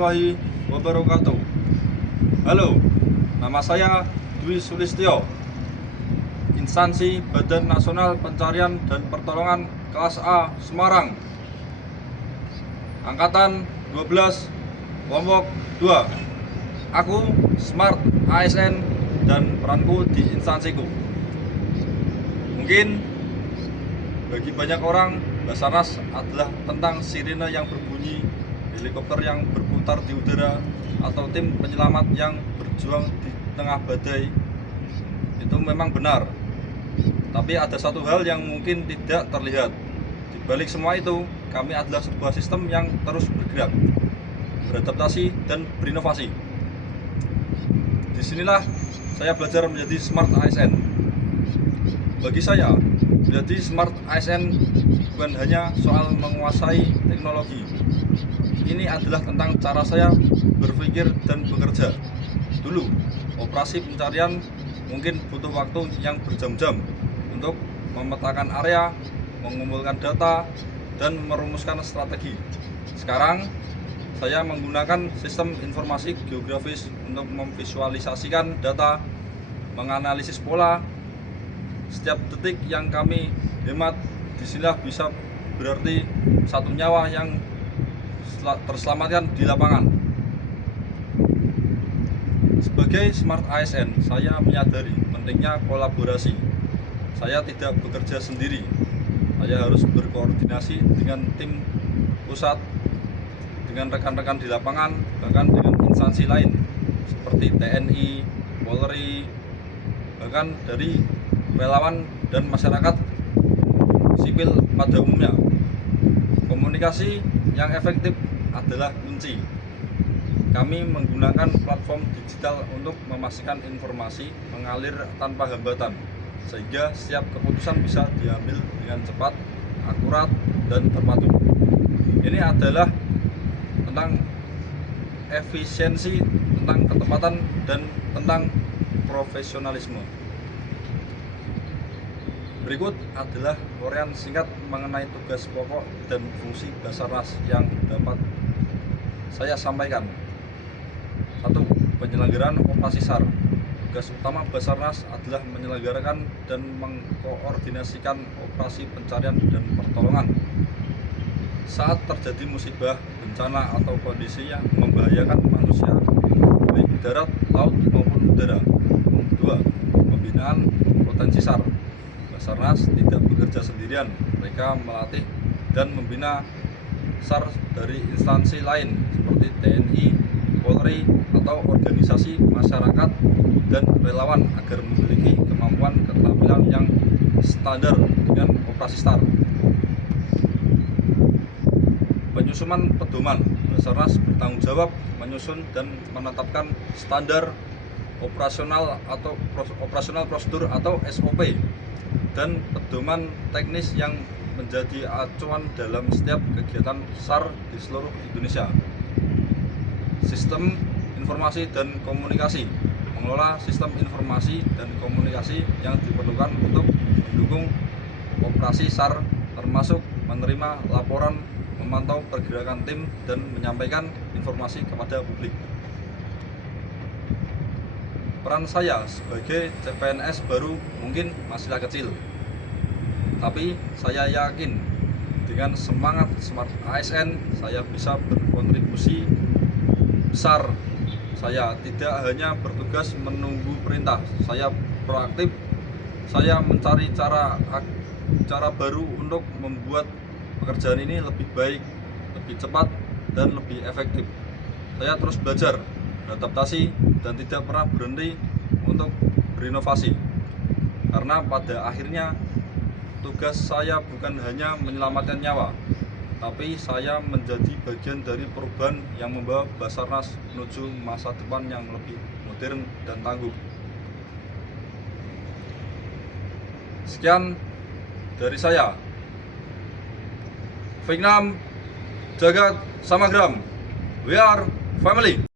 warahmatullahi wabarakatuh. Halo, nama saya Dwi Sulistyo, instansi Badan Nasional Pencarian dan Pertolongan kelas A Semarang, Angkatan 12, Kelompok 2. Aku Smart ASN dan peranku di instansiku. Mungkin bagi banyak orang, Basarnas adalah tentang sirine yang berbunyi, helikopter yang berputar di udara, atau tim penyelamat yang berjuang di tengah badai. Itu memang benar. Tapi ada satu hal yang mungkin tidak terlihat. Di balik semua itu, kami adalah sebuah sistem yang terus bergerak, beradaptasi, dan berinovasi. Disinilah saya belajar menjadi Smart ASN. Bagi saya, menjadi Smart ASN bukan hanya soal menguasai teknologi. Ini adalah tentang cara saya berpikir dan bekerja. Dulu, operasi pencarian mungkin butuh waktu yang berjam-jam untuk memetakan area, mengumpulkan data, dan merumuskan strategi. Sekarang, saya menggunakan sistem informasi geografis untuk memvisualisasikan data, menganalisis pola. Setiap detik yang kami hemat disinilah bisa berarti satu nyawa yang terselamatkan di lapangan. Sebagai Smart ASN, saya menyadari pentingnya kolaborasi. Saya tidak bekerja sendiri. Saya harus berkoordinasi dengan tim pusat, dengan rekan-rekan di lapangan, bahkan dengan instansi lain seperti TNI, Polri, bahkan dari relawan dan masyarakat sipil pada umumnya. Komunikasi yang efektif adalah kunci. Kami menggunakan platform digital untuk memastikan informasi mengalir tanpa hambatan, sehingga setiap keputusan bisa diambil dengan cepat, akurat, dan terpadu. Ini adalah tentang efisiensi, tentang ketepatan, dan tentang profesionalisme. Berikut adalah uraian singkat mengenai tugas pokok dan fungsi Basarnas yang dapat saya sampaikan. 1. Penyelenggaraan operasi SAR. Tugas utama Basarnas adalah menyelenggarakan dan mengkoordinasikan operasi pencarian dan pertolongan saat terjadi musibah, bencana, atau kondisi yang membahayakan manusia, baik darat, laut, maupun udara. 2. Pembinaan potensi SAR. Basarnas tidak bekerja sendirian, mereka melatih dan membina SAR dari instansi lain seperti TNI, Polri, atau organisasi masyarakat dan relawan agar memiliki kemampuan keterampilan yang standar dengan operasi SAR. Penyusunan pedoman. Basarnas bertanggung jawab menyusun dan menetapkan standar operasional atau operasional prosedur atau SOP dan pedoman teknis yang menjadi acuan dalam setiap kegiatan SAR di seluruh Indonesia. Sistem informasi dan komunikasi. Mengelola sistem informasi dan komunikasi yang diperlukan untuk mendukung operasi SAR, termasuk menerima laporan, memantau pergerakan tim, dan menyampaikan informasi kepada publik. Peran saya sebagai CPNS baru mungkin masihlah kecil, tapi saya yakin dengan semangat Smart ASN saya bisa berkontribusi besar. Saya tidak hanya bertugas menunggu perintah, saya proaktif. Saya mencari cara baru untuk membuat pekerjaan ini lebih baik, lebih cepat, dan lebih efektif. Saya terus belajar, beradaptasi, dan tidak pernah berhenti untuk berinovasi. Karena pada akhirnya tugas saya bukan hanya menyelamatkan nyawa, tapi saya menjadi bagian dari perubahan yang membawa Basarnas menuju masa depan yang lebih modern dan tangguh. Sekian dari saya. Vietnam, Jagat Samagram. We are family.